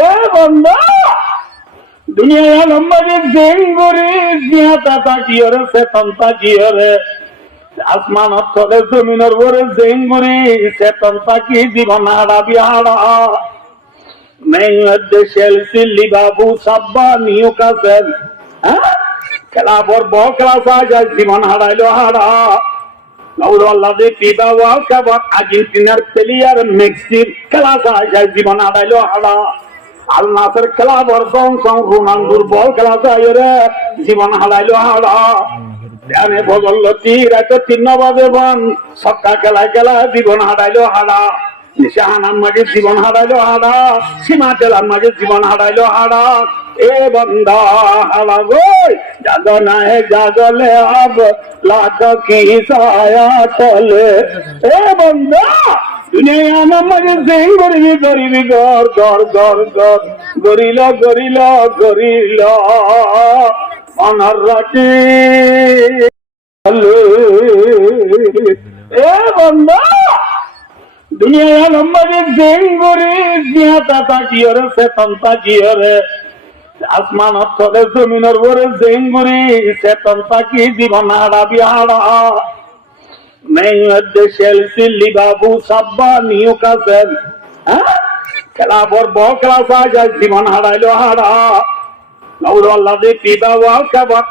এ বন্ধা দুনিয়া লম্বাকে জেঙ্গরে জিয়াতা তাকিয়রে সেতন তাকিয়রে আসমান অর্থলে জমিনের উপরে জেঙ্গুরি সেতন তাকি জীবন হারাবি হারা মেয়েলি বাবু সাব্বা নিউ কাছেন খেলা বর বল খেলা যায় জীবন হারাইলো হারা আর্জেন্টিনার প্লেয়ার মেক্সির খেলা যায় জীবন হারাইলো হারা আল নাসের খেলা বর্ষণ রোনাল্ডোর বল খেলা যায় রে জীবন হারাইলো হারা জানে বদলতি রাতে 3 বাজে বন সক্কা খেলা জীবন হারাইলো হারা নিশাহানার মাঝে জীবন হারাইলো হারা সীমা তেলার মাঝে জীবন হারাইলো হারা এ বন্দা হারা গই জাগনা হে জাগলে আব লাখ কি সায়া তলে এ বন্দা দুনিয়া নামাজে যেই গরিবি গর গর গর গর গরিলা গরিলা গরিলা অনার রাতে এ বন্দা দুনিয়া লম্বাকে জেঙ্গরে জিয়াতা তাকিয়রে সেতন তাকিয়রে আসমান অর্থলে জমিনের উপরে জেঙ্গুরি সেতন তাকি জীবন হারাবি হারা মেয়েলি বাবু সাব্বা নিউ কাছেন খেলা বর বল খেলা যায় জীবন হারাইলো হারা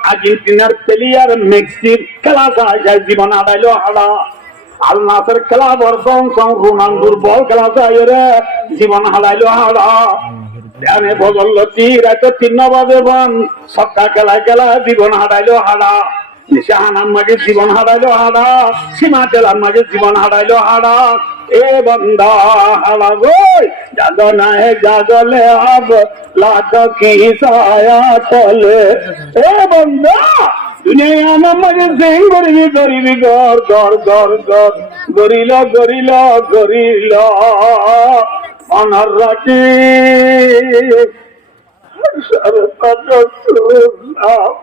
আর্জেন্টিনার প্লেয়ার মেক্সির খেলা যায় জীবন হারাইলো হারা আল নাসের খেলা বর্ষণ রোনাল্ডোর বল খেলা যায় রে জীবন হারাইলো হারা জানে বদলতি রাতে 3 বাজে বন সক্কা খেলা জীবন হারাইলো হারা নিশাহানার মাঝে জীবন হারাইলো হারা সীমা তেলার মাঝে জীবন হারাইলো হারা এ বন্দা হারা গই জাগনা হে জাগলে আব লাখ কি সায়া তলে এ বন্দা দুনিয়া নামাজে যেই গরিবি গর গর গর গর গরিলা গরিলা গরিলা অনার রাতে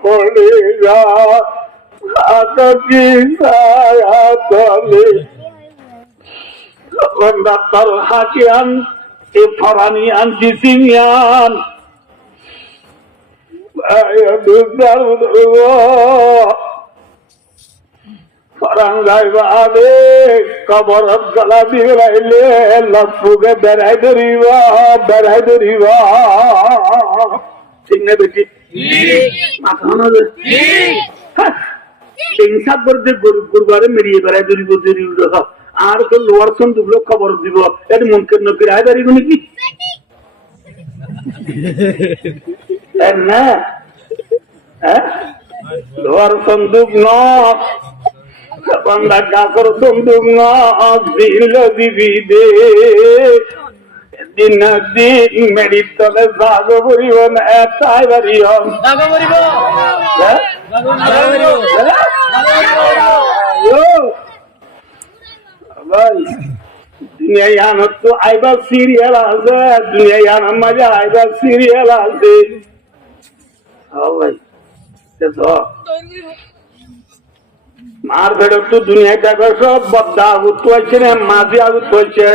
পড়েগা কি সায়া তলে ডাক্তার হাকিয়ান এ ফরানিয়ান জিসিমিয়ান ফরাঙ্গাই বাদে কবরত গলা দিলাইলে লক্ষ্যকে বেড়াই ধরিবা ঠিক না বেটি হিংসাত করতে গুরুবারে মেরিয়ে বেড়াই ধরিব আর তো লোয়ার সন্দুগুলো খবর দিব এর মনকের নবীর আয় দাঁড়িব নাকি না লোয়ার সন্দুক নন্দা গাছর সন্দুক নিল দিবি দে দিন দিন মেডির তলে জাগ পড়িব না এটাই বাড়িব দুনিয়ানত তো আইবার সিরিয়াল আছে দুনিয়ার মাঝে আইবার সিরিয়াল আছে মার ভেড় তো দুনিয়া টাকা সব বদ্দা আগুত হয়েছে না মাঝি আগুত হয়েছে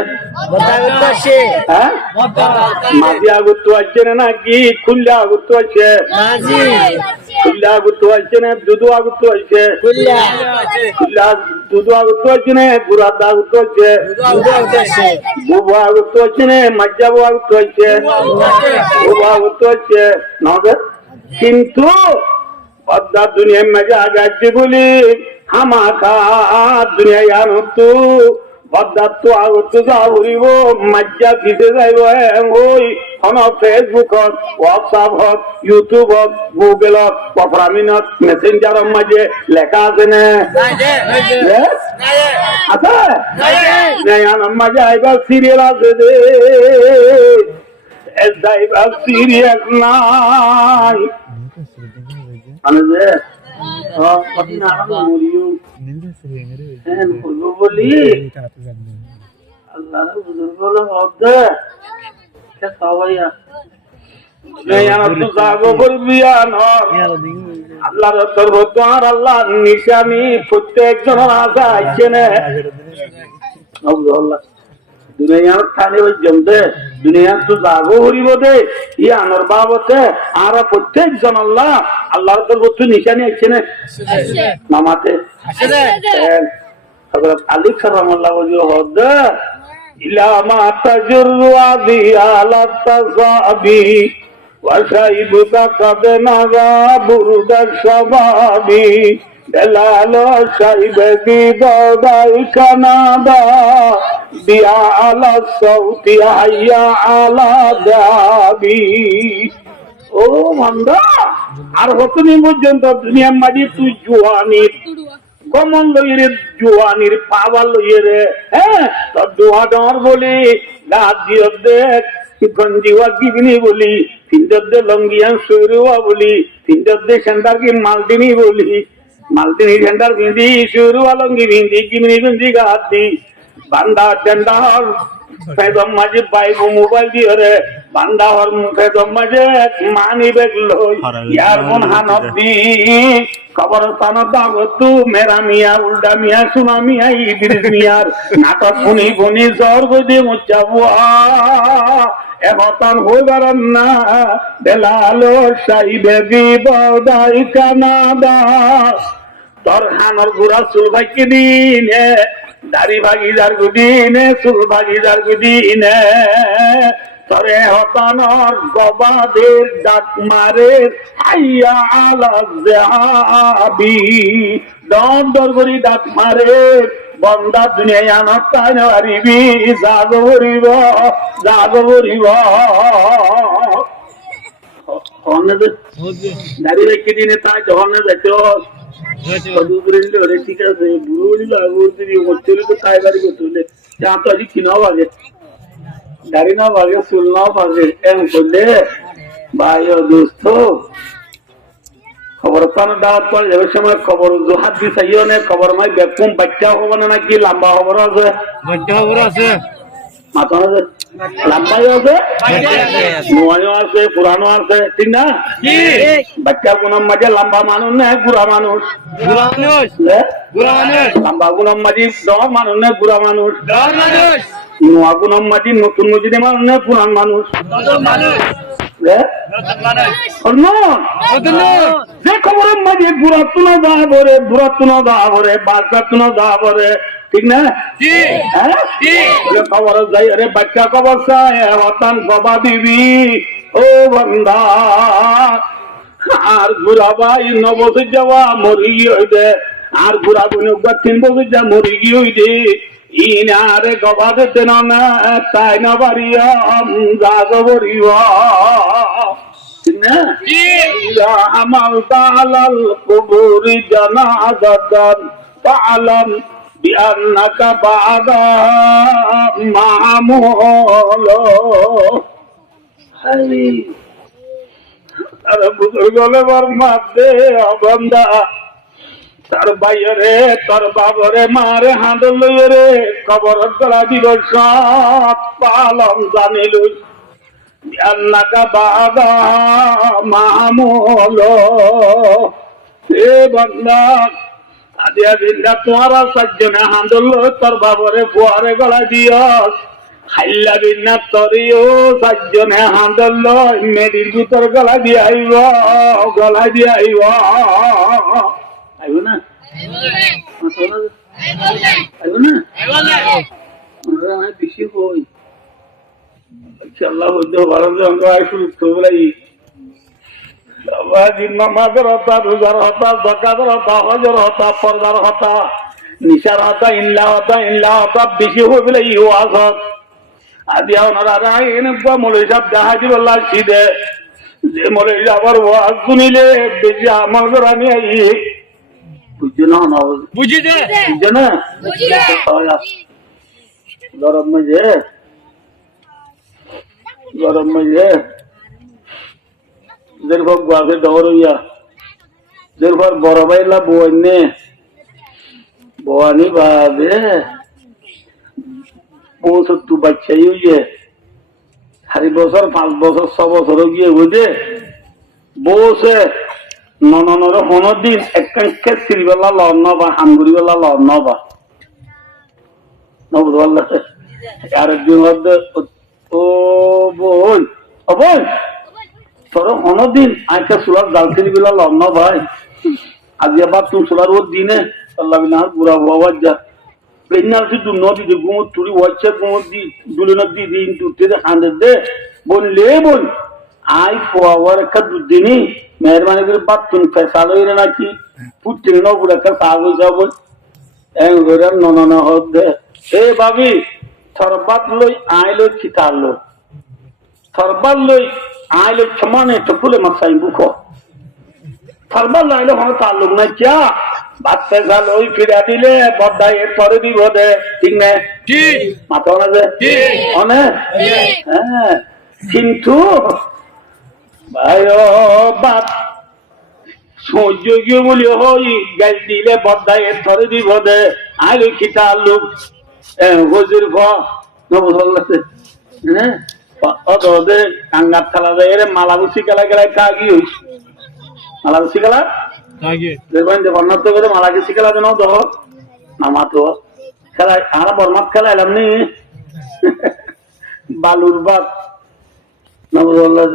মাঝি আগুত হয়েছে না নাকি খুললে আগুত হয়েছে খুললে আগুত হয়েছে না দুধু আগুত হয়েছে দুধু আগুত হয়েছে না গুড়াদ আগুত হয়েছে বুবু আগুত হয়েছে না মাজ্জাবু আগুত হয়েছে বুবু আগুত হয়েছে কিন্তু বদ্দা দুনিয়ার মাঝে আগাচ্ছে বলি হামাখা দুনিয়া তো বদ্দার তো আগত যাবরিব মাজ্জা দিতে যাইব ওই ফেসবুকত হোয়াটসঅ্যাপত ইউটিউবত গুগলত প্রোগ্রামিংত মেসেঞ্জারের মাঝে লেখা আছে না আছে মাঝে আইবার সিরিয়াল আছে দে যাইবার সিরিয়াল নাই বলি আল্লাহ আল্লাহ নিশানি প্রত্যেকজনের আশা আইছে না দুনিয়ার থানে ওই জমতে দুনিয়া তো জাগো হরিব দে ই আনর বাবতে আর প্রত্যেক জন আল্লাহ আল্লাহর তরফ নিশানি আছে না নামাতে হযরত আলী কারামাল্লাহ ওয়াজহু হদ ইলা মা তাজরুদি আলা তাসাবি ওয়া শাইবুকা কাদ নাগা বুরদা শাবাবি দলালো শাইবে কি দাই কানাদা দিয়া আলা সাউতি হাইয়া আলা দাবি ও বান্দা আর হতনি পর্যন্ত দুনিয়ার মাঝে তুই জোয়ানির গমন লইরে জোয়ানির পাওয়ার লইরে হ্যাঁ তোর দোয়া ডর বলি গাছ দিয়ে দেখ গঞ্জিওয়া গিবিনি বলি তিনটে লঙ্গিয়ান সুরুয়া বলি তিনটে সেন্টার কি মালদিনী বলি মালদিনী সেন্টার বিঁধি সুরুয়া লঙ্গি বিঁধি গিবিনি গঞ্জি গাছ দি বান্দা টেন্ডার ফেদম মাঝে বাইক মোবাইল দিয়ে রে বান্দা হর ফেদম মাঝে মানি বেগ লই ইয়ার কোন হানত দি কবরস্থান দাগতু মেরা মিয়া উল্টা মিয়া সুনা মিয়া ইদ্রিস মিয়ার নাটক শুনি শুনি জ্বর গদি মুচাবুয়া এবতন হইবার না বেলালো সাইবে বিবদাই কানাদা তোর হানর গুড়া চুল ভাইকে দিনে দাড়ি ভাগিদার গুদিনে চুল ভাগিদার গুদিনে তরে হতানর গবাদের ডাক মারে আইয়া আলা জাহাবি দর দর করি ডাক মারে বন্দা দুনিয়ায় আনার তাই নারিবি জাগ ভরিব দাড়ি রেখে দিনে তাই যখন দেখতে ঠিক আছে বুড়ি লাগলে তো তাই বাড়ি করতে যা তো আজ কিনাও আগে গাড়ি না ভাগে চুল নাও ভাগে এম করলে ভাই দোস্ত খবরস্থান দাওয়াত পরে যাবে সময় খবর জোহাত দি চাইও নে খবর মাই বেকুম বাচ্চা হব না নাকি লম্বা খবর আছে বাচ্চা খবর আছে মাথা আছে লম্বাই আছে নোয়াও আছে পুরানো আছে ঠিক না বাচ্চা গুণম মাঝে লম্বা মানুষ না বুড়া মানুষ লম্বা গুণম মাঝে ডর মানুষ না বুড়া মানুষ নোয়া গুণম মাঝে নতুন মসজিদে মানুষ না পুরান মানুষ যে খবরের মাঝে বুড়াতুনো দা ভরে বাচ্চাতুনো দা ভরে ঠিক না খবর যাই আরে বাচ্চা খবর চাই হতান গবা দিবি ও বন্দা আর বুড়া ভাই 9 বছর যাওয়া মরি হইতে আর বুড়া বোন 3 বছর যা মরি হইতে ইনারে গবা দিতে না তাই না বাড়িয়া জাগ বরিব আমার তালাল কুবুরি জানাজাতান তাআলাম বিআন্নাকা বাদা মামুল হাই আর বুজুর্গলে বরমাতে অবন্দা তার বাইরে তোর বাবরে মারে হাঁদল রে কবর গলা দিব সব পালম জানিল আল্লাহকা বাবা মামুল এ বান্দা আদিয়া বিন্দা তোমারা সজ্জনে হাঁদল তোর বাবরে ফুয়ারে গলা দিয়স হাইলা বিন্দা তরিও সজ্জনে হাঁদল মেডির ভিতর গলা দিয়ে আইব আইব না বেশি হই আল্লাহ ভালো বলাই নামাজের হতা রোজার হতা জাকাতের হতা হজের হতা পর্দার হতা নিশার হতা ইল্লা হতা বেশি হয়ে বলে ই ওয়াজ হত আদি ওনারা এনেকুৱা মৌলভী সাহেব জাহাজি বল্লা সিদে যে মৌলভী সাহেবের ওয়াজ শুনিলে বেশি আমল করে আমি আই বুঝছো না বুঝছো না গরম মধ্যে যেরকম গাছে ডর হইয়া যেরকম বড় বাইলা বোয়ানি বাদে 75 বাচ্চাই হইয়ে 4 বছর 5 বছর 6 বছর গিয়ে বুঝে বসে ননরে হনর দিন একাংকে সিলবেলা লন নবা হামগুড়িবেলা লন নবা নবুল্লাহ আরেকজন ও অবৈ তোর অনদিন আইকা সুলার জালখিনি বিলা লন্ন ভাই আজি আবার তুই সুলার ওর দিনে আল্লাহ বিনা বুড়া বাবা যা পেন্নালটি দু নদী যে গুমত তুলি ওয়াচ্ছা গুমত দি দুলনা দি দিন তুতে দে খান্দে দে বললে বল আই ফোয়ার একটা দুদিনই মেহরবানি করে বাপ তুমি ফেসাল হইরে নাকি পুট্টি ন বুড়া কা সাগ হইছা বল এ ওরা ন হদ দে এ বাবি থরবাত লই আইলো খিতালো থরবাত লই আইলো ছমানে টপুলে মাসাই বুকো থরবাত লাইলো হন তাল্লুক না क्या বাপ ফেসাল ওই ফিরা দিলে বড়াই এর পরে দিব দে ঠিক না ঠিক মাথা না দে ঠিক অনে হ্যাঁ কিন্তু ভাই ও বাপ সহ্য বলি হই গাল দিলে বড়াই এর পরে দিব দে আইলো খিতালো হুজুর ভ নবুল্লাহ হ্যাঁ অদে কাঙ্গাত খেলা যায় এর মালাবুসি খেলা গেলাই কাগি হইছে মালাবুসি খেলা কাগি দেখবেন যে বর্ণাত্ম করে মালাবুসি খেলা দেন দহ নামাতো খেলা আর বর্মাত খেলা এলাম নি বালুর বাদ নবুল্লাহ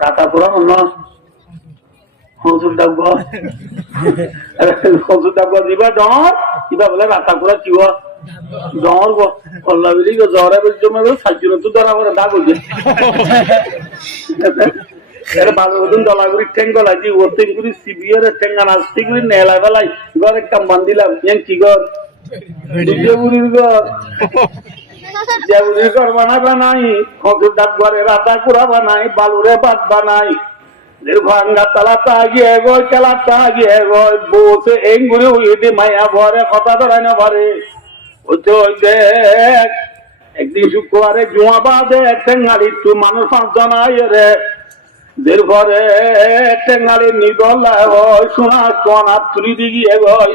রাতা পুরা অন্য হজুর ডাকবো হজুর ডাকবো দিবা ডর কিবা বলে রাতা পুরা কি জ্বর কল্লা বেলি জ্বরে জমে সাজ্জন তো ধরা করে দাগ হইছে ভালো মতন দলাগুড়ি ঠেং গলাই দি ওর থেকে করে সিবিআর ঠেঙ্গা নাচতে করে নেলা বেলাই ঘর একটা বান্ধিলাম কি ঘর বুড়ির ঘর ঘর বানাবা নাই হজুর ডাক ঘরে রাতা কুড়া বানাই বালুরে বাদ বানাই ভাঙ্গা তালাটা গিয়ে গয় খেলাটা গিয়ে গয় বসে এঙ্গুরি উইদি মাইয়া ভরে কথা ধরাই না ভরে একদিন শুক্রবারে জুয়া বাদে টেঙ্গালি তু মানুষ 5 জন আইরে দের ঘরে টেঙ্গালি নিদলা হয় সোনা সোনা তুলি দিগিয়ে গয়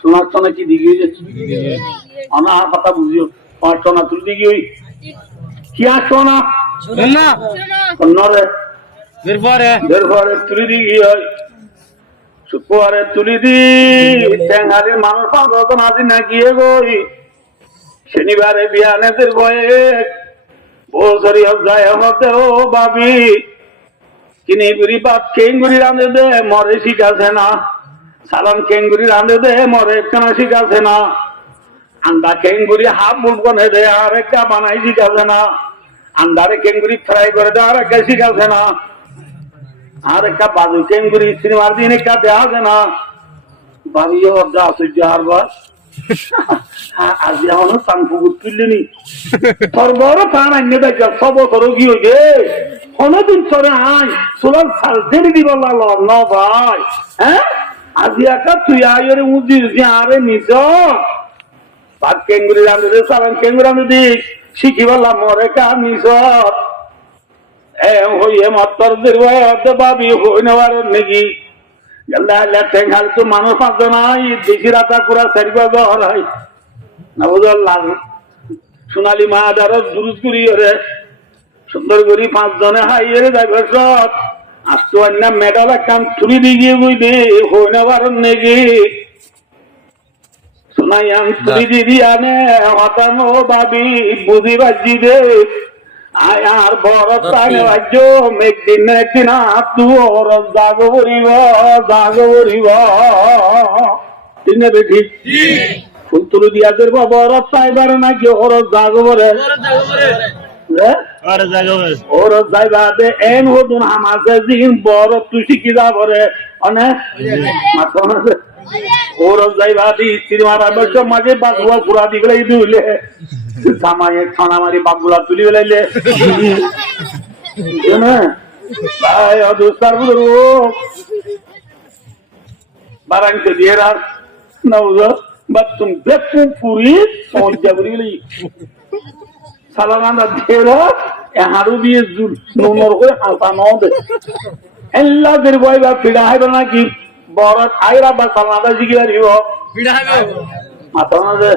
সোনা সোনা কি দিগিয়ে যাচ্ছে অনার কথা বুঝিও 5 সোনা তুলি দিগি কি আর সোনা রে দের ঘরে তুলি দিগি হয় শুক্রবারে তুলি দি টেঙ্গালির মানুষ 5 জন আজি না গিয়ে গই শনিবারে বিয়ানেদের ভয়ে বছরি যায় হতে ও বাবি কিনি গুড়ি বাপ কেঙ্গুরি রাঁধে দে মরে শিখাছে না সালাম কেঙ্গুরি রাঁধে দে মরে কেনা শিখাছে না আন্ডা কেঙ্গুরি হাফ মুলকনে দে আর একটা বানাই শিখাছে না আন্ডারে কেঙ্গুরি ফ্রাই করে দে আর একটা শিখাছে না আর একটা বাজু কেঙ্গুরি সিনেমার দিন একটা দেওয়া যায় না ভাবিও যা সহ্য আর বাস আজি এখনো চান পুকুর তুললেনি তোর বড় টান আইনে দেখ 6 বছর কি হইছে অনেকদিন চরে আই সোলার সালতেনি দিব ন ভাই হ্যাঁ আজি একা তুই আইরে মুদি আরে নিজ ভাত কেঙ্গুরি রাঁধে দে সালাম কেঙ্গুরি রাঁধে দি শিখি বললাম মরে কা নিজ হইয়ে মত্তর দীর্ঘ বাবি হই নেওয়ার নাকি টেঙ্গাল তো মানুষ 5 জন আই দেখি রাতা পুরা 4 ঘর হয় না বুঝল লাগে সোনালী মা দ্বারা দুরুদ করি রে সুন্দর করি 5 জনে হাই রে যাবে সব আসতো অন্য মেডাল কাম তুলি দিয়ে গই দে হই নেওয়ার নাকি সোনাই আন তুলি দিদি আনে হতানো বাবি বুঝি বাজি দে আয়ার বড় তাই রাজ্য একদিন একদিন তোর জাগ করিব তিনে দেখি ফুল তুলি দিয়া দেব বড় তাইবার নাকি ওর জাগ বরে ওর যাইবা দে এন হদুন আমাকে দিন বড় তুই শিখি যাব রে অনেক মাথা ওর যাইবা দি স্ত্রী মারা বসে মাঝে বাগুয়া পুরা দিগলে দিলে সামায়ে খানা মারি বাগুলা তুলি বেলাইলে না ভাই অদুস্তার বুড়ো বারাংকে দিয়ে রাখ না বুঝো বা তুমি দেখো পুরি সমস্যা করিলি সালামানা দিয়ে হারু দিয়ে নোনর করে হাসা ন দে এল্লা দের বই বা ফিরা হাইবা নাকি বড় আইরা বা সালামাদা জিগি আরিব ফিরা হাইবে মাথা না দে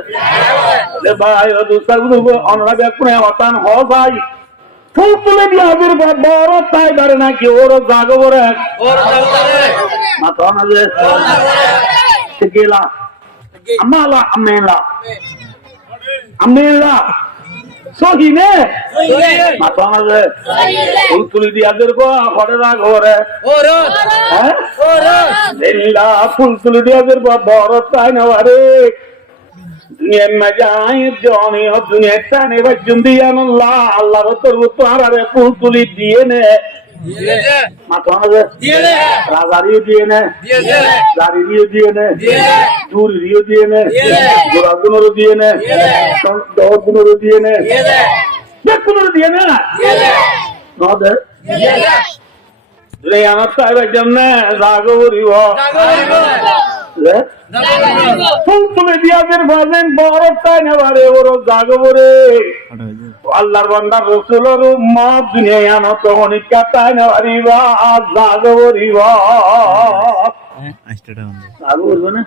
ভাই দুসার বুঝো অনরা বে কোনে হতান হ ভাই ফুল তুলে দিয়ে হাজির বড় তাই বারে নাকি ওর জাগো বরে ওর জাগো মাথা না দে গেলা আমালা আমেলা সহিনে মাথা মাঝে ফুল তুলি দিয়া দেব ঘরে না ঘরে হ্যাঁ ফুল তুলি দিয়া দেব বড় তাই না রে দুনিয়ার মাঝাই জনে দুনিয়ার টানে বাজুন দিয়া আল্লাহ তোর তোহারে ফুল তুলি দিয়ে নে মাথা মাঝে রাজারিও দিয়ে নে জারিরিও দিয়ে নে জুরিও দিয়ে নে জোড়াগুনোরও দিয়ে নে দহগুনোরও দিয়ে নে কোনোরও দিয়ে নে নদের আমার সাহেব একদম নে জাগো বলিব ফুল তুলে দিয়াদের ভাবেন বড় তাই নেবারে ওর জাগবরে আল্লাহর বান্দার রসুলের উম্মত দুনিয়ায় আনো তো অনেক তাই নেবারিবা জাগবরিবা জাগো বলবো না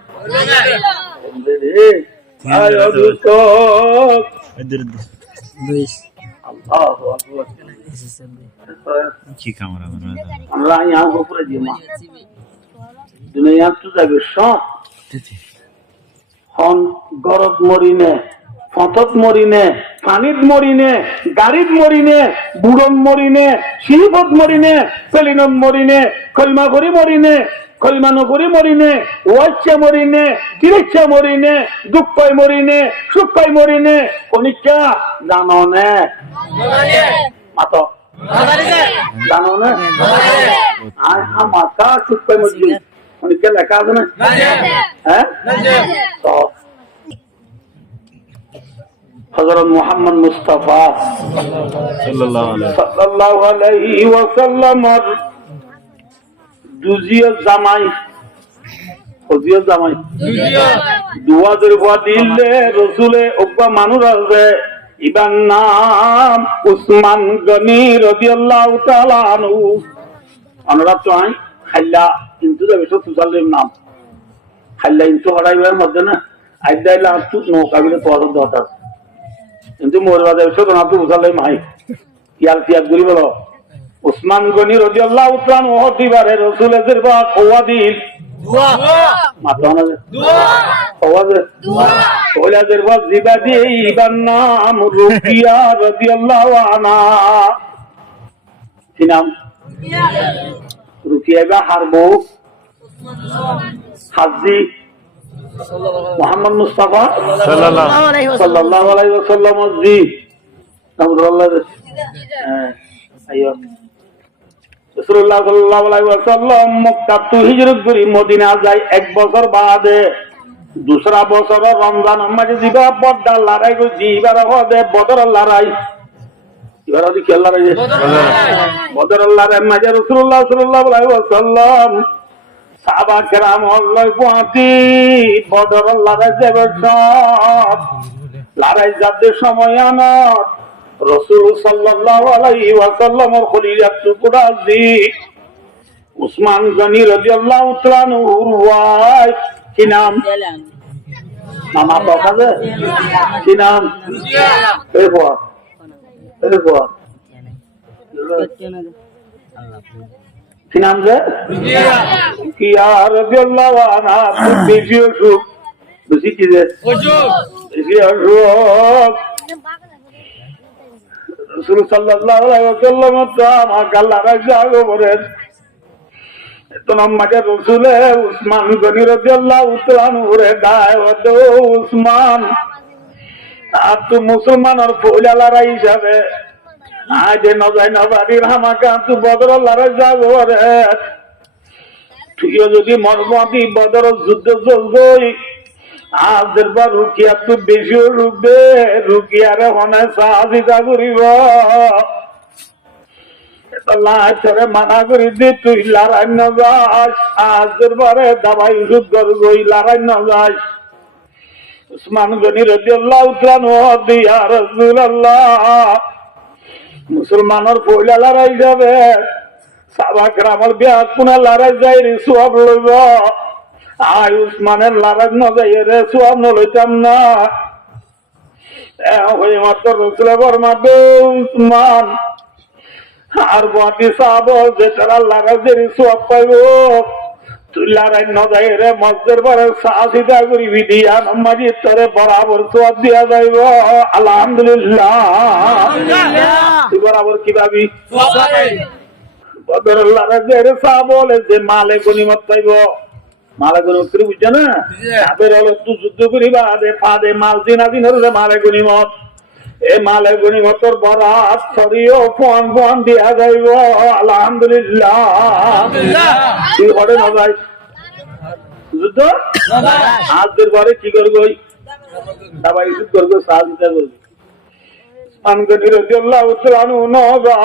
আল্লাহু আকবার কি কামরা আমরা यहाँ ऊपर जिमा দুনিয়া তো যাবে সব হন গরত মরিনে ফতত মরিনে পানিত মরিনে গাড়িত মরিনে বুড়ন মরিনে শিল্পত মরিনে পেলিনত মরিনে কলমা করি মরিনে কলমা নকরি মরিনে ওয়াচ্ছা মরিনে তিরিচ্ছা মরিনে দুঃখই মরিনে সুখই মরিনে কনিকা জানো নে মাতো জানো না মাতা সুখই মরিনে কনিকা লেখা আছে না হ্যাঁ হযরত মুহাম্মদ মুস্তাফা সাল্লাল্লাহু আলাইহি ওয়াসাল্লাম দুজিয়া জামাই দুজিয়া জামাই দুয়াদের দিলে রাসূলে ওবা মানুষ আছে ইবার নাম উসমান গনি রাদিয়াল্লাহু তাআলা আনহু আমরা তো আই খাল্লা কিন্তু দেবো তুসালের নাম খাল্লা ইনতো হড়াইবার মধ্যে না আইদাইলা তু নৌকাগুলো তোর দরকার কিন্তু মোর বাদে শুধু না তুই উসালে মাই ইয়াল তিয়াগ গুলি বলো উসমান গনি রাদিয়াল্লাহু তাআলা আনহু দিবারে রাসূলের বা কোয়া দিল দোয়া মাথা না দোয়া কোয়া দোয়া ওলাদের বা জিবা দিয়ে ইবার নাম রুকিয়া রাদিয়াল্লাহু আনহা কি নাম রুকিয়া বা হারবো হাজি মোহাম্মদ মুস্তাফা সাল্লাল্লাহু আলাইহি ওয়াসাল্লাম জি নামুল্লাহ আইয়ো রাসূলুল্লাহ সাল্লাল্লাহু আলাইহি ওয়াসাল্লাম মক্কা টু হিজরত করে মদিনা যায় এক বছর বাদে दूसरा বছর রমজান মাঝে দিবা বড় লড়াই গো জিবার হবে বদর লড়াই এবার আদি কি লড়াই বদর লড়াই মাঝে রাসূলুল্লাহ সাল্লাল্লাহু আলাইহি ওয়াসাল্লাম সাহাবা কেরাম আল্লাহ পাতি বদর লড়াই যাবে সব লড়াই যাবে সময় আনা রাসূল সাল্লাল্লাহু আলাইহি ওয়াসাল্লামের খলিফা টুকরা দি উসমান গনি রাদিয়াল্লাহু তাআলা আনহুর ওয়াইফ কি নাম মামা বাবা কি নাম এরপর কি নাম যে কি আর রাদিয়াল্লাহু আনহা বেশি অসুখ বেশি কি যে বেশি অসুখ রাসূল সাল্লাল্লাহু আলাইহি ওয়াসাল্লাম তো আমার আল্লাহ রাজাগো বলেন তো আমাদের রাসূলে উসমান গনি রাদিয়াল্লাহু তাআলা আনহু রে দাওয়াত উসমান আর তো মুসলমানের পয়লা লড়াই হিসাবে আজ নজাই নবাড়ির হামাকা তো বদর লড়াই যাবো রে তুই যদি মরমতি বদর যুদ্ধ চলবই আজের বার রুকিয়া তো বেশি রুখবে রুকিয়ারে মনে সাহায্যতা করিব মানা করি দি তুই লড়াই ন যাস আজের বারে দাবাই যুদ্ধ গই লড়াই ন যাস উসমান গনি রাদিয়াল্লাহু তাআলা ইয়া রাসূলুল্লাহ মুসলমানের পয়লা লড়াই যাবে সাহাবা কেরামের বিয়া কোন লড়াই যাই রে সওয়াব লইব আই উসমানের লড়াই ন যাই রে সওয়াব ন লইতাম না ওই মাত্র রাসূল ফরমাবে উসমান আর বাকি সাহাবা যে তারা লড়াই যাই সওয়াব পাইবো তুলারাই নজাই রে মসজিদের পরে সাহসিতা করিবি দিয়া নমাজি তরে বরাবর সোয়াব দিয়া যাইব আলহামদুলিল্লাহ তুই বরাবর কি ভাবি বদরুল্লাহ যে সাহ বলে যে মালে গনিমত পাইব মালে গনিমত করে বুঝছে না তাদের হলো তুই যুদ্ধ করিবা দে পাদে মাল দিনা দিন হলে মালে গনিমত এই মালে গনিমতর বরাত ছড়িও ফোন ফোন দিয়া যাইব আলহামদুলিল্লাহ তুই ঘরে নজাই যুদ্ধ আজকের পরে কি করবো সবাই যুদ্ধ করবো সাহায্যতা করবো উসমান গনি রাদিয়াল্লাহু তাআলা নগা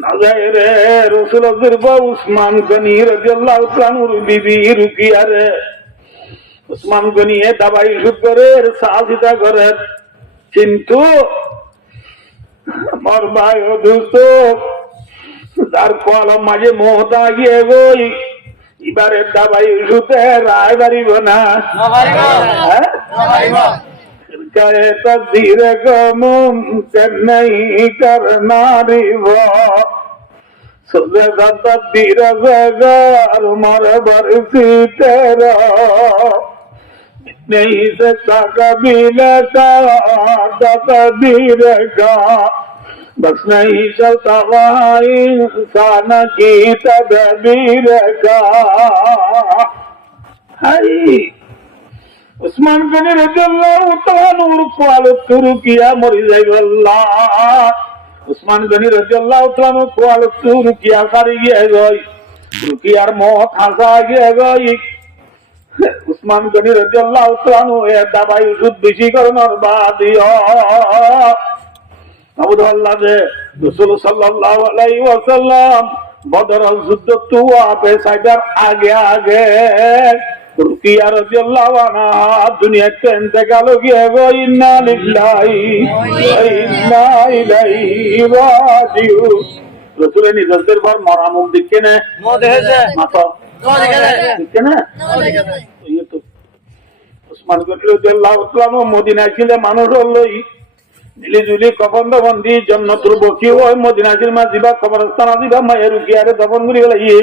নজায় রে রাসূলুল্লাহর বাবা উসমান গনি রাদিয়াল্লাহু তাআলার বিবি রুকিয়া রে উসমান গনি এ দাবাই যুদ্ধ করে সাহায্যতা করে কিন্তু আমার ভাই ও দোস্ত তার কলম মাঝে মোহতা গিয়ে গই এবারে দাবাই যুদ্ধে রায় বাড়িব না चाहे तकदीर को मुमकिन नहीं करना रिवो सुबह का तकदीर बेगार मर बरसी तेरा नहीं सकता कबीले का तकदीर का बस नहीं चलता वहाँ इंसान की तदबीर का हाय উসমান গনি রাদিয়াল্লাহু তাআলা নূর কোয়াল তুরকিয়া মরি যাইবাল্লাহ উসমান গনি রাদিয়াল্লাহু তাআলা কোয়াল তুরকিয়া সারি গিয়ে গই তুরকিয়ার মত হাসা গিয়ে গই উসমান গনি রাদিয়াল্লাহু তাআলা এ দাবাই যুদ্ধ বেশি করনোর বাদিও আবুদুল্লাহ যে রাসূল সাল্লাল্লাহু আলাইহি ওয়াসাল্লাম বদর যুদ্ধ তো আপে সাইদার আগে আগে रुकिया रज़ियल्लाहु अन्हा दुनिया से इंतकाल हो गया वो इन्ना लिल्लाहि व इन्ना इलैहि राजिऊन रसूल ने नजर पर मरा मुख दिखे ने माता दिखे ने तो ये तो उस्मान रज़ियल्लाहु ताआला मदीना ছিলে মানুষ হলোই মিলি জুলি কফন দফন দি জান্নাতুর বকি ওই মদিনা ছিল মা দিবা কবরস্থান দিবা মায়ের রুকিয়ারে দফন করি গেল ইয়ে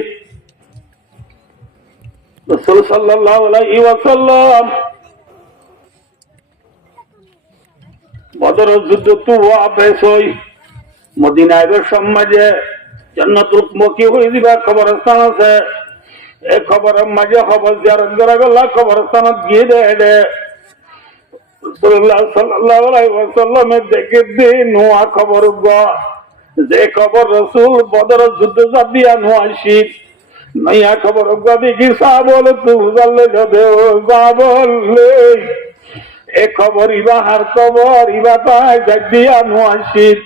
রাসূল সাল্লাল্লাহু আলাইহি ওয়াসাল্লাম বদর যুদ্ধ তো আপেছই মদিনায় সমাজে জান্নাতুল মুখী হয়ে দিবা কবরস্থান আছে এই খবরের মাঝে খবর জিয়ারত করা গেল কবরস্থানত গিয়ে দে রাসূলুল্লাহ সাল্লাল্লাহু আলাইহি ওয়াসাল্লাম দেখে দিন নোয়া খবর গো যে খবর রাসূল বদর যুদ্ধ যাবিয়া নোয়াশি नया खबर गदी की साबल तू गले गदे बाबले ए खबर इबा हर खबर इबा ताय जदिया नुआशिद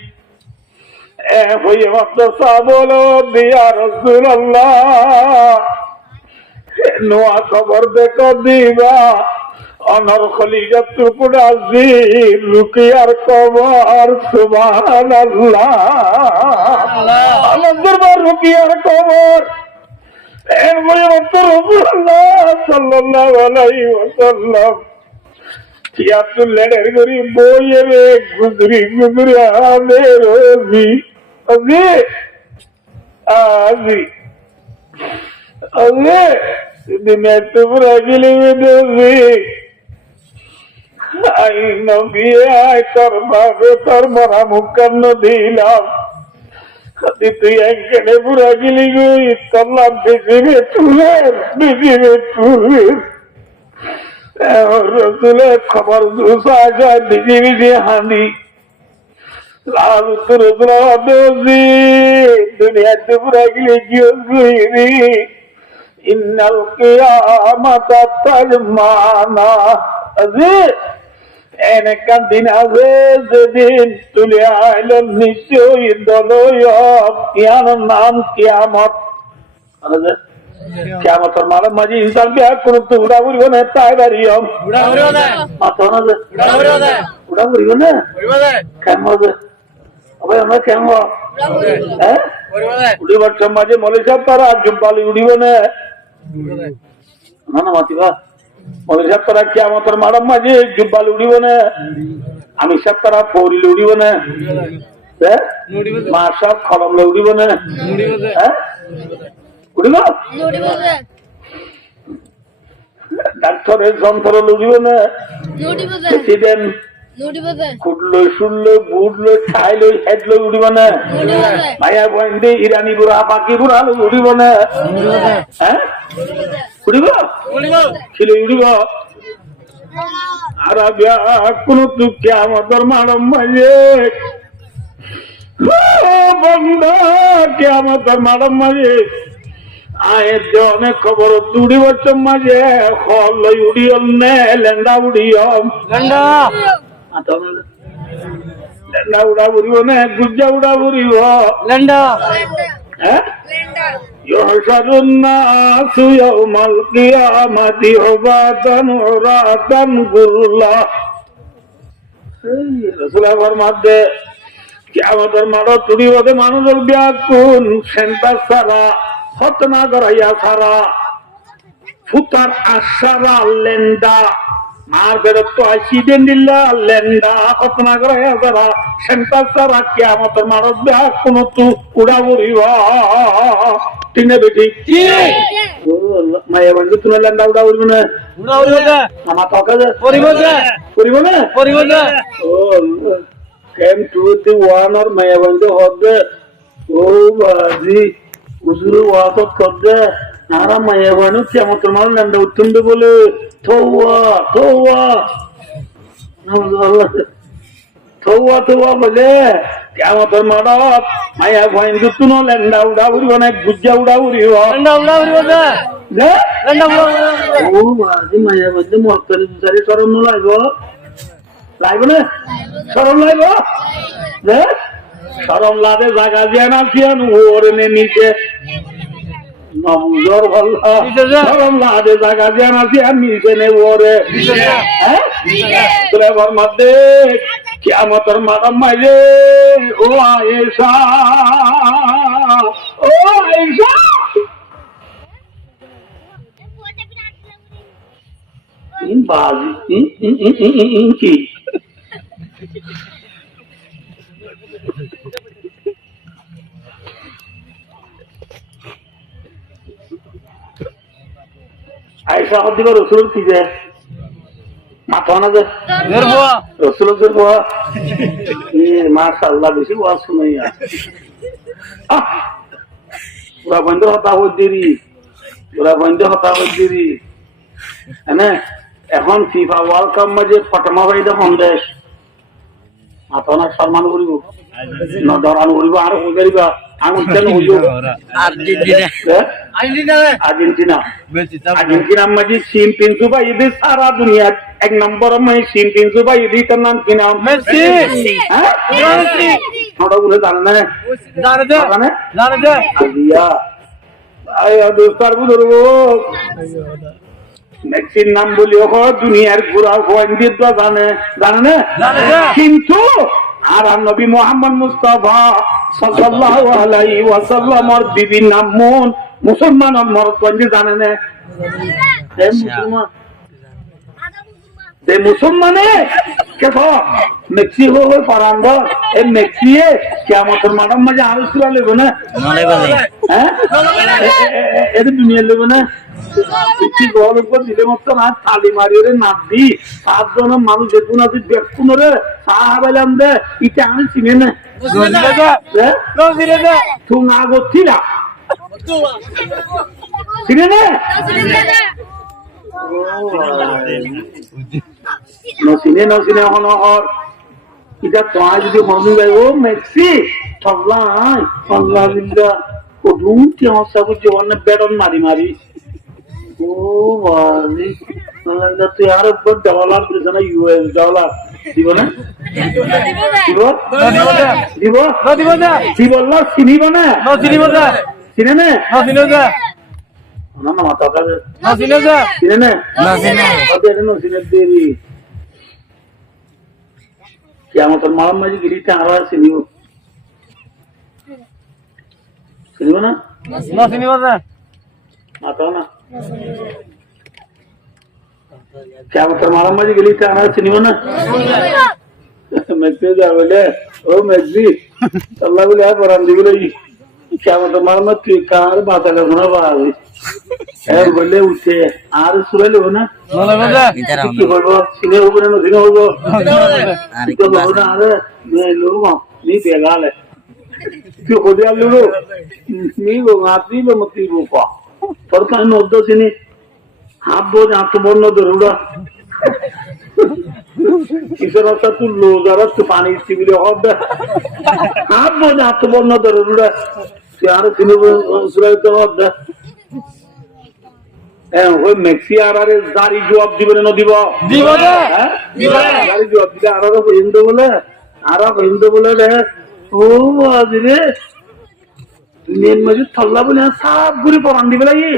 ए होय वक्त साबल दिया रसूल अल्लाह नुआ खबर देखो दीवा अनर खलीजत कुराजी रुकियार खबर सुभान अल्लाह अल्लाह दरबार रुकियार खबर এরপরে রাসূলুল্লাহ সাল্লাল্লাহু আলাইহি ওয়াসাল্লাম তিয়াতুল্লাহের গরি বইয়ে গুজরি গুজরি আলে রোজি আজি আজি আজি দিনে তোমরা গেলে বেদজি আই নবী আই তোর মরা মুকান্ন দিলাম তুই একজনে পুরা গেলি গই তল্লাম বেশিবে রসুলের খবর দুসা যায় বিজি বিজি হানি লাল উত্তর দুনিয়াতে পুরা গেলে গিয়ে ইন্নাল কিয়ামাতা তাজমানা এনেকান দিন আছে যেদিন তুলে আইল নিশ্চয়ই দলয়ার নাম কিয়ামত কিয়ামতের মানে মাঝে ইনসান বিয়া করতে উড়া উড়িব না তাই বাড়িয়ম মাথা না যে উড়া উড়িব না কেমন যে আবার আমরা কেমন হ্যাঁ উড়িবার সমাজে মলেশিয়া তারা জুব্বালি উড়িব না না মাতিবা মৌলভী সাহেব তারা কিয়ামতের মারাম মাঝে জুব্বাল উড়িব না আমি সাহেব তারা ফৌরিলে উড়িব না মা সব খলমলে উড়িব না উড়িব ডাক্তারের যন্ত্র উড়িব না প্রেসিডেন্ট কুটলো শুনলো বুটলো খাইলো হেডলো উড়িব না মায়া বন্ধে ইরানি বুড়া পাকি বুড়া উড়িব না হ্যাঁ উড়িব ছিল উড়িব আর কোন দুঃখে আমাদের মানব মাঝে বন্ধ কে আমাদের মানব মাঝে আয়ের যে অনেক খবর উড়ি বছর মাঝে হল উড়িয়ল নে লেন্ডা উড়িয়ম লেন্ডা উড়া উড়িব না গুজ্জা উড়া উড়িব লেন্ডা হ্যাঁ يحشر الناس يوم القيامة عبادا عراة غرلا رسول ফরমাতে কিয়ামতের মাঠে তুড়িবতে মানুষের ব্যাকুল সেন্টার সারা হতনা গরাইয়া সারা ফুতার আশারা লেন্ডা আর বেরোত আইসিডেন্ডিল্লা লেন্ডা হতনা গরাইয়া সারা সেন্টার সারা কিয়ামতের মাঠে ব্যাকুল তু উড়া উড়িবা তিনে বেটি মায়া বন্ধু তুমি লেন্ডা উড়া উড়িব না আমার টাকা করিব না ও came to the one or my window of the bazi usuru wasat kadde nara my window kemo tomar landa uttunde bole towa bole kemo tomar my window tuno landa uda uri bone gujja uda uri landa oh bazi my window mortar sare sorom no laibo লাইব না সরম লাইব সরম লাদে জায়গা দিয়ে না ফিয়ান ওরে নিচে নমজর বল্লা সরম লাদে জায়গা দিয়ে না ফিয়ান নিচে নে ওরে হ্যাঁ তোরে মধ্যে কিয়ামতের মাদাম মাইলে ও আয়েশা ইন বাজি ইন কি আয়েশা হদিবা রাসূল কি যে মাথা না যে রাসূলের বুয়া মাশাআল্লাহ বেশি ওয়াজ শুনাইয়া পুরা বন্ধ হতা হদিরি এনে এখন ফিফা ওয়ার্ল্ড কাপ মাঝে পটমা বাইদা সন্দেশ মাথা সম্মান করিব নদরান করিব আর করিবা আঙুল কেন হইব আর্জেন্টিনা মাঝে সিম পিনসু বা ঈদের সারা দুনিয়া এক নম্বর মাই সিম পিনসু বা ঈদের তার নাম কি নাম মেসি হ্যাঁ ওটা বলে জানে না আজিয়া আয় দোস্তার বুঝরবো মেক্সির নাম বলি দুনিয়ার ঘুরা ফোয়ান্দির তো জানে না কিন্তু আর নবী মুহাম্মদ মুস্তাফা সাল্লাল্লাহু আলাইহি ওয়াসাল্লামর বিবির নাম মুসলমান মরদ কোনটি জানে না মুসলমানে কেন মেক্সি হয়ে পারান্দ এই মেক্সিয়ে কিয়ামতের মাঠের মাঝে আরো সুরা লেব না হ্যাঁ এটা দুনিয়া লেব না দিলে মতো না তালি মারিয়ে নাম দি 7 জন মানুষ যেতুন আছে দেখুন রে সাহাবাইলাম দে ইটা আমি চিনে না তুমি আগতিরা চিনে না নসিনে এখন এটা তোমার যদি মনে যায় ও মেক্সি ঠগলাই আল্লাহ বিল্লাহ ও রুটি আমার সব জীবন বেড়ন মারি ও বালি তুই আর ডলার দিস না ইউএস ডলার দিব না দিব না চিনিব না চিনে না না মাথা কাজে চিনে না দেরি কিয়ামতের মারাম মাঝে গিরিতে আবার চিনিব না মাথা না কিয়ামতের মারাম মাঝে গিরিতে আবার চিনিব না মেক্সি যাবে ও মেক্সি আল্লাহ বলে আর পরান দিবি কেমন তোমার মত তুই কার বাতালে মনে পাবি বললে উঠে আর সুরে নেবো না কি করবো সিনে হবো না নদীনে হবো আরে লোক নি পেগালে তুই হতে আসলো নি গো আপনি লো মতি বোকা তোর কাছে নদ্য সিনি হাত বোঝ আত্মবর্ণ ধরুড়া কিসের রাস্তা তুই লো যারা তুই পানি টিবিলে হবে হাত বোঝ আত্মবর্ণ ধরুড়া তুই আরো সিনে সুরাইতে হবে ওই মেক্সি আর দাড়ি জবাব দিবে না দিব দাড়ি জবাব দিলে আরো হিন্দু বলে রে ও রে দুনিয়ার মাঝে থল্লা বলে সাপ ঘুরে পরান দিবে লাগে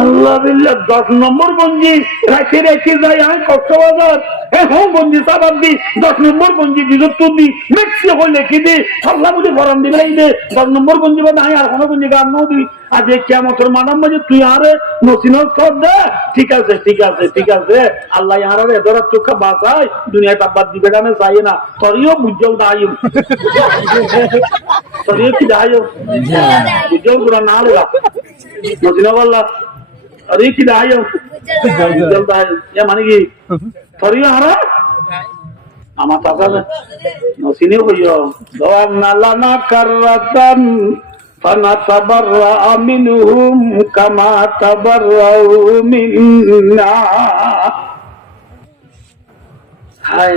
আল্লাহ বিল্লাহ 10 নম্বর বঞ্জি রেখে যাই আমি কক্সবাজার এখন বঞ্জি সাবাব দি 10 নম্বর বঞ্জি বিজত দি মেক্সি হয়ে লিখে দি থল্লা বলে পরান দিবে লাগে 10 নম্বর বঞ্জি বা নাই আর কোনো বঞ্জি গান নও দি আজ কিয়ামতের মানাম মাঝে তুই আরে নসিনত কর দে ঠিক আছে আল্লাহ ইয়ার এদর চোখা বাঁচাই দুনিয়াটা বাদ দিবে না চাই না তরিও বুঝাও দায়ু তরিও কি দায়ু বুঝাও পুরা না লাগা নসিনা বললা अरे की दायो जल्दा या माने की थोड़ी हारा आमा ताका नसीने होयो दवा नालाना करतन फना तबर्रा मिनहुम कमा तबर्रउ मिन्ना हाय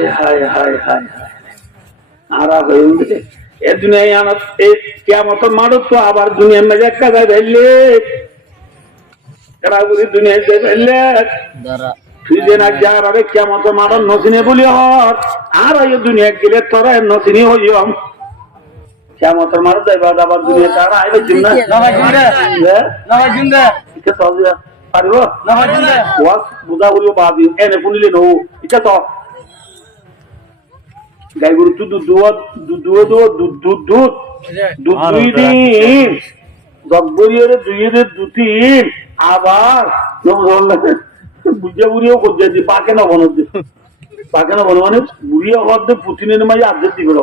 आरा होइंदे ए दुनिया में ए कियामत मारो तो आबार दुनिया में जक्का जाइले দুনিয়া তুই যে না যার আরে কেমন মারার নসিনে বলি হর আর দুনিয়া গেলে তোরা নসিনি হইম কেমন মার দেবা আবার দুনিয়া তারা আইবে জিন্না পারিব বুঝা করিও বাদি এনে শুনিলে নৌ এটা তো গাই গরু দুধ 2 দিন দগবরিয়ে 2 দিন আবার বুঝে বুড়িও করছে যে পাকে না বনতে মানে বুড়িয়া হতে পুতিনের মাঝে আর্ধেক দিবে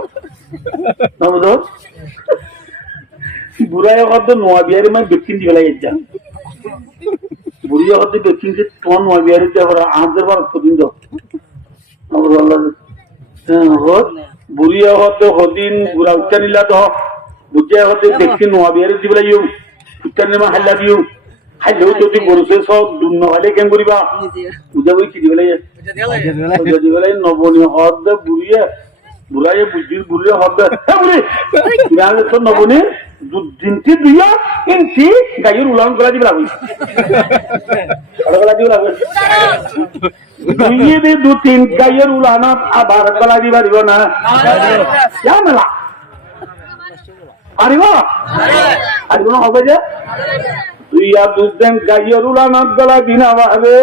না বুঝো বুড়াই হতে নোয়া বিহারি মানে বেকিন দিবে লাগে যা বুড়িয়া হতে বেকিন যে তোমার নোয়া বিহারি আমাদের বার প্রতিদিন বুড়িয়া হতে হদিন বুড়া উচ্চা নিলা তো বুঝে হতে বেকিন নোয়া বিহারি দিবে লাগিও উচ্চারণের মা হাল্লা দিও হাইলেও যদি বলছে সব দুন নহলে কেন করিবা বুঝা বই কি দিবে লাগে দিবে লাগে নবনী হদ বুড়াইয়ে বুড়িয়ে হদ বুড়ি তো নবনী দিনটি 2 ইঞ্চি গাইয়ের উলান করা দিবে লাগবে দিবে 2-3 গাইয়ের উলান আবার করা দিবা দিব না মেলা পারিব না হবে যে তুই আর দুজন গাইয়ের উলানাত গলা দিনা ভাবে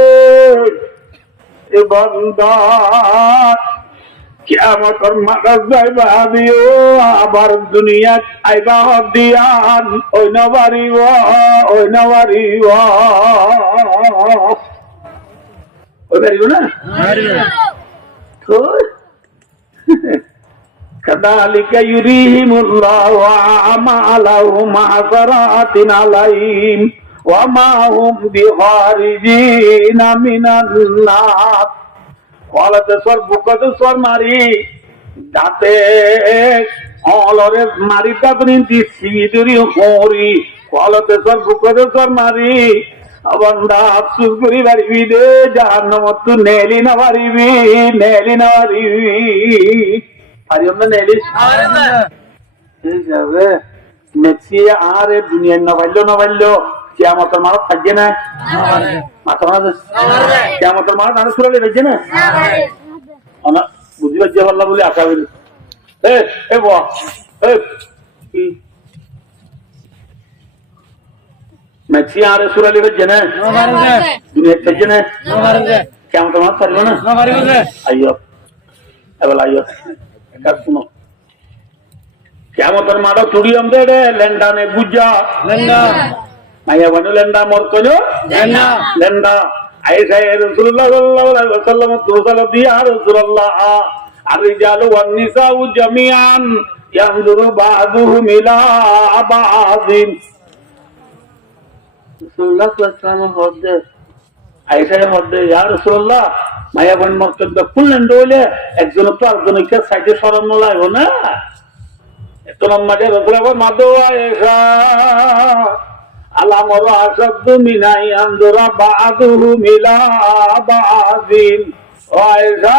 এ বান্দা কিয়ামতের মাঠে যাইবা দিও আবার দুনিয়াত আইবা দিয়ান ওই নবারিব ওই পারিব না তো كذلك يريهم الله أعمالهم حسرات عليهم وما هم بخارجين من النار قالت سربكت سر ماري داتے অলরে মারিটা বৃন্দি সিদুরি Hari قالت سربكت سر ماري abanda afsus kuri baribi de jahannamot neli na baribi Ariyo na nelis. যাবে মেক্সি আর দুনিয়া নবাইলো কিয়ামতের মারা থাকবে না মাথা মারা কিয়ামতের মারা দাঁড়ে সুরালে থাকবে না না বুঝি বাজ্যা পারলা বলে আশা করি এ বাহ মেক্সি আর সুরালে থাকবে না দুনিয়া থাকবে না কিয়ামতের মারা থাকবে না আইয়ো এবার আইয়ো শুনো কিয়ামতের মাঠে চুরি আমদে রে লেন্ডা নে বুঝা লেন্ডা মাইয়া বানু লেন্ডা মর কইলো লেন্ডা আয়েশা রাসূলুল্লাহ সাল্লাল্লাহু আলাইহি ওয়াসাল্লাম দোসাল দিয়া রাসূলুল্লাহ আর রিজালু ওয়ান নিসাউ জামিআন ইয়ানজুরু বা'দুহুম ইলা বা'দিন রাসূলুল্লাহ সাল্লাল্লাহু আলাইহি ওয়াসাল্লাম হদে আয়েশা হদে ইয়া রাসূলুল্লাহ মায়া বোন মর্তব কুললেন দোলে একজন তো আরেকজনকে সাইডে সরানো লাগবে না এত লম্বাটে রাসূলুল্লাহ মাদো আয়েশা আলামর আসাদু মিনাই আনজুরা বা'দুহুম ইলা বা'দিন ও আয়েশা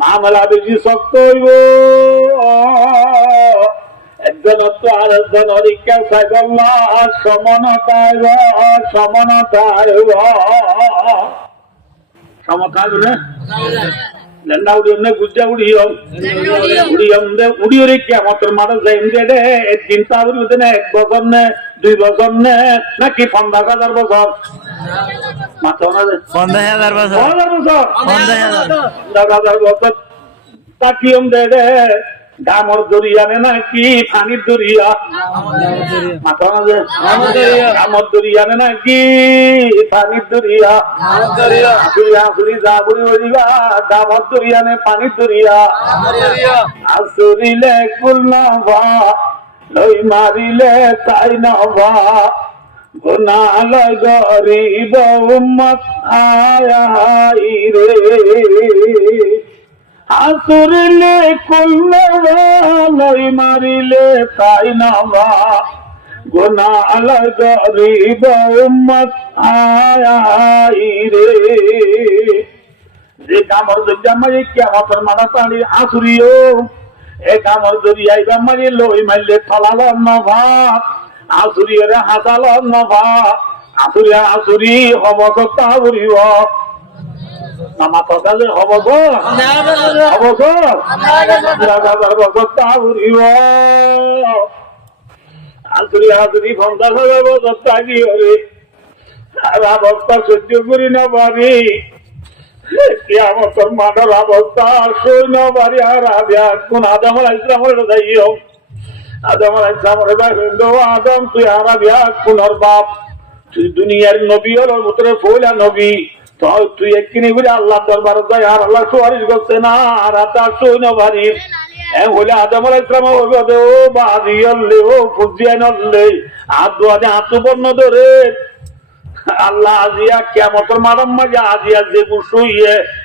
মামলা বেশি শক্ত হইব একজন তো আরেকজন অরিকা সাইবাল্লাহ সমানতায় সমতায় না লন্ডা উড়িয়ে গুজ্জা উড়িয়ে রেখে আমার মারা যাই রে চিন্তা করবে না 1 বছর নে 2 বছর নে নাকি 50,000 বছর মাত্র 50,000 বছর 50,000 বছর তাকিয়ম দে রে ডামর দরিয়া নে নাকি পানির দরিয়া মাথা ডামর দরিয়া নে নাকি পানির দরিয়া আসুরি যাবুরি ওরিবা ডামর দরিয়া নে পানির দরিয়া আসুরিলে কুল নভা লই মারিলে তাই নভা গুনাহ গরিব উম্মত আয় রে আসুরিলে কুল্লই মারিলে তাই নামা গুনাহ গরিব উম্মত আয় রে যে কামর জামাই কিয়ামতের মানা পানি আসুরিও এ কামর দরিয়াই জামাই লই মারলে ফলাল নভা আসুরিরে হাসাল নভা আসুরি হবসতা উড়িব মামা কথালে হব আসুরি 50,000 বছর থাকি রে অবস্থা সহ্য করি না পারি কিয়ামতের মাঠের অবস্থা সই না পারি আর কোন আদম আলাইহিস সালামের যাইও আদম আলাইহিস সালামের আদম তুই আর কোনর বাপ তুই দুনিয়ার নবী হল উত্তরে ফইলা নবী তুই একদিনে বলে আল্লাহ দরবার যায় আর আল্লাহ সুপারিশ করছে না আর তার সৈন্য বাড়ি বলে আদম আলাইহিস সালাম ও বাদি হলে ও ফুজিয়া নলে হাত দোয়ানে হাত বর্ণ ধরে আল্লাহ আজিয়া কিয়ামতের মারাম মাঝে আজিয়া যে গুসু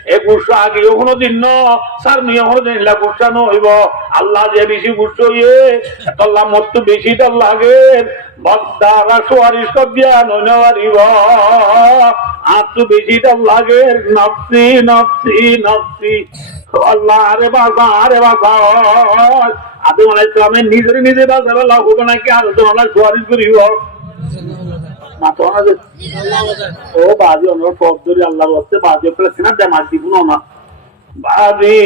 এ গুসু আগে কোনোদিন ন সার নিয়ে কোনোদিন গুসানো হইব আল্লাহ যে বেশি গুসু আল্লাহ মতো বেশি তার লাগে বদারা সুয়ারিশ দিয়া নইন পারিব আর তো বেশি তার লাগে নফসি নফসি নফসি আল্লাহ আরে বাবা আদম আলাইহিস সালামের নিজে বাঁচাবে লাভ হবে নাকি আর তো আল্লাহ সুয়ারিশ করিব ও বাজি অন্য সব ধরে আল্লাহ হচ্ছে বাজি না দেমাজ দিব না বাজি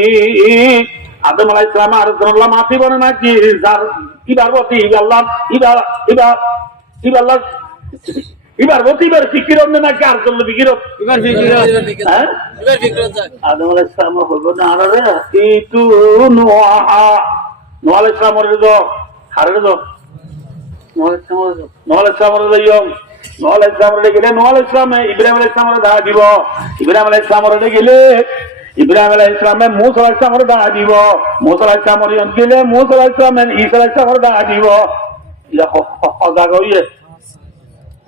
আদম আলাইহিস সালাম আর আল্লাহ মাফি বলে নাকি ইবারবতী ইবার ফিকির নাকি আর চললো ফিকির আদম আলাইহিস সালাম হইব না আর ইতু নোয়া আলাইহিস সালামের হারে দো নোয়া আলাইহিস সালামের যাইও নোয়া আলাইহিস সালামের গেলে নোয়া আলাইহিস সালাম ইব্রাহিম আলাইহিস সালামের দা দিব ইব্রাহিম আলাইহিস সালামের গেলে ইব্রাহিম আলাইহিস সালামে মুসা আলাইহিস সালামের দা দিব মুসা আলাইহিস সালামের গেলে মুসা আলাইহিস সালামে ঈসা আলাইহিস সালামের দা দিব ইয়া হজাগা ইয়ে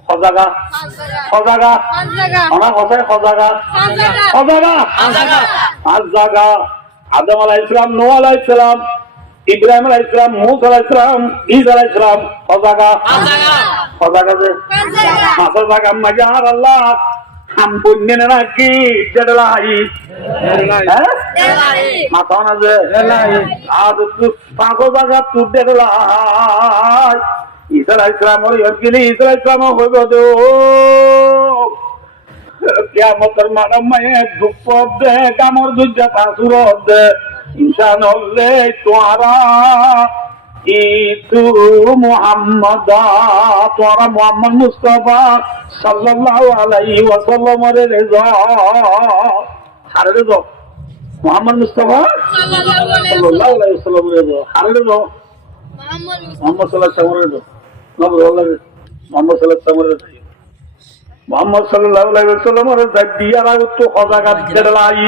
হজাগা অনা কথা হজাগা আদম আলাইহিস সালাম নোয়া আলাইহিস সালাম ইব্রাহিম আলাইহিস সালাম মুসা আলাইহিস সালাম ঈসা আলাইহিস সালাম হজাগা যে হজাগা মাজার আল্লাহ হাম বুননে নাকি জেডলাই মাথা না যে আর তুই পাঁচো জায়গা তুই জেডলাই ঈসা আলাইহিস সালাম ওই গেলে ঈসা আলাইহিস সালাম হইব দো কিয়ামতের মানব মায়ে দুঃখ দে কামর দুজা পাসুর দে ইনসান হলে তোরা ইতু মুহাম্মদ তোরা মুহাম্মদ মুস্তাফা সাল্লাল্লাহু আলাইহি ওয়াসাল্লামের রেজা হারে রেজা মুহাম্মদ মুস্তাফা সাল্লাল্লাহু আলাইহি ওয়াসাল্লামের রেজা হারে রেজা মুহাম্মদ সাল্লাল্লাহু আলাইহি ওয়াসাল্লামের রেজা নবী আল্লাহ মুহাম্মদ সাল্লাল্লাহু আলাইহি ওয়াসাল্লামের রেজা মোহাম্মদ সাল্লাল্লাহু আলাইহি ওয়াসাল্লামের জাদিয়ারা তো হজাগাত দেলাই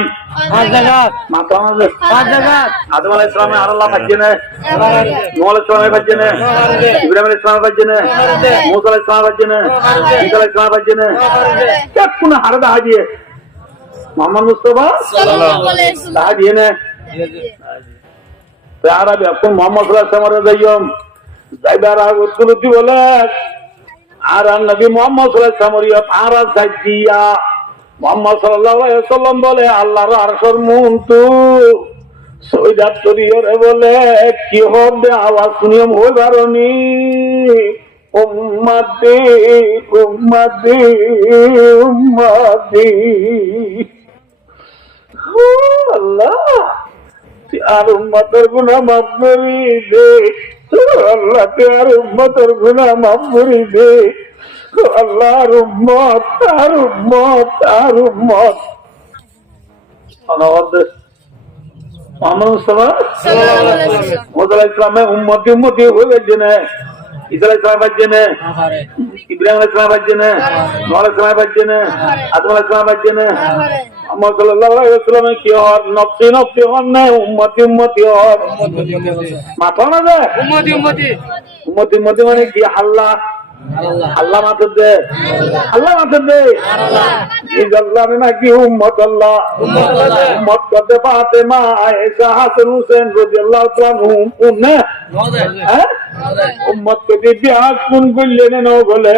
হজাগাত মাথা মাঝে হজাগাত আদম আলাইহিস সালামে আল্লাহ বাজেনে নূহ আলাইহিস সালামে বাজেনে ইব্রাহিম আলাইহিস সালামে বাজেনে মুসা আলাইহিস সালামে বাজেনে ঈসা আলাইহিস সালামে বাজেনে কোন হারদা হাজিয়ে মোহাম্মদ মুস্তাফা সাল্লাল্লাহু আলাইহি ওয়াসাল্লাম হাজিয়ে না তারা এখন মোহাম্মদ সাল্লাল্লাহু আলাইহি ওয়াসাল্লাম যাইম যাইবার আগে বলে আর নবী মোহাম্মদ সাল্লাল্লাহু আলাইহি ওয়াসাল্লাম আর জাদিয়া মোহাম্মদ সাল্লাল্লাহু আলাইহি ওয়াসাল্লাম বলে আল্লাহর আরশের মুনতু সৈয়দ তরিয়রে বলে কি হবে আওয়াজ শুনিম হইবারনি উম্মতি উম্মতি উম্মতি আল্লাহ আর উম্মতের গুনাহ মাফ করি দে আল্লাহ আর উম্মতের গুনাহ মাফ করি দে আল্লাহ আর উম্মত আর উম্মত আর উম্মত অনবদ্য মোহাম্মদ মুস্তাফা সাল্লাল্লাহু আলাইহি ওয়াসাল্লাম মুসা আলাইহিস সালামে উম্মতি উম্মতি হয়ে গেছে ঈসা আলাইহিস সালাম বাজেনে ইব্রাহিম আলাইহিস সালাম বাজেনে নূহ আলাইহিস সালাম বাজেনে আদম আলাইহিস সালাম বাজেনে মোহাম্মদ সাল্লাল্লাহু আলাইহি ওয়াসাল্লাম কি হর নফসি নফসি হন না উম্মতি উম্মতি হর মাথা না যায় উম্মতি উম্মতি উম্মতি উম্মতি মানে কি আল্লাহ আল্লাহ মাথা দে আল্লাহ মাথা দে এই আল্লাহ নাকি উম্মত আল্লাহ উম্মত করতে ফাতেমা আয়েশা হাসান হুসেন রাদিয়াল্লাহু তাআলা আনহুম না হ্যাঁ উম্মত কে বিয়া কোন করলেন না বলে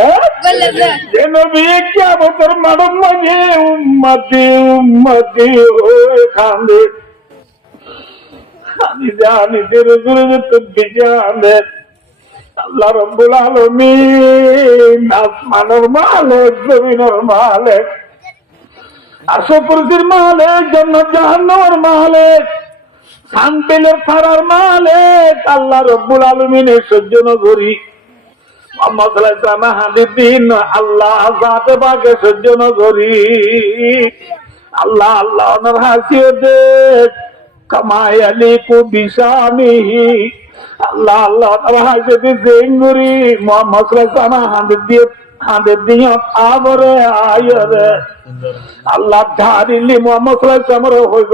হ্যাঁ বলে দে যে নবী কিয়ামতের মাঠের মাঝে উম্মতি উম্মতি হয়ে কাঁদে আমি জানি যে রাসূলের তকবীর আল্লাহ রাব্বুল আলামিন আসমানের মালিক জমিনের মালিক আরশ কুরসির মালিক জান্নাত জাহান্নামের মালিক শান্তিলের থারার মালিক আল্লাহ রাব্বুল আলামিনের সহ্য নগরী মুহাম্মদ সাল্লাল্লাহু আলাইহি ওয়াসাল্লাম হাদিস দিন আল্লাহ জাতে পাকে সহ্য নগরী আল্লাহ আল্লাহ ওনার হাসিয়তে কামায় আলিকু বিশানিহি আল্লাহ আল্লাহ তাআলা হাসিয়তে জেঙ্গুরি মুহাম্মদ সাল্লাল্লাহু আলাইহি ওয়াসাল্লাম হাদিস দিয়ে আবরে আয়রে আল্লাহ ধারিলি মুহাম্মদ সাল্লাল্লাহু আলাইহি ওয়াসাল্লাম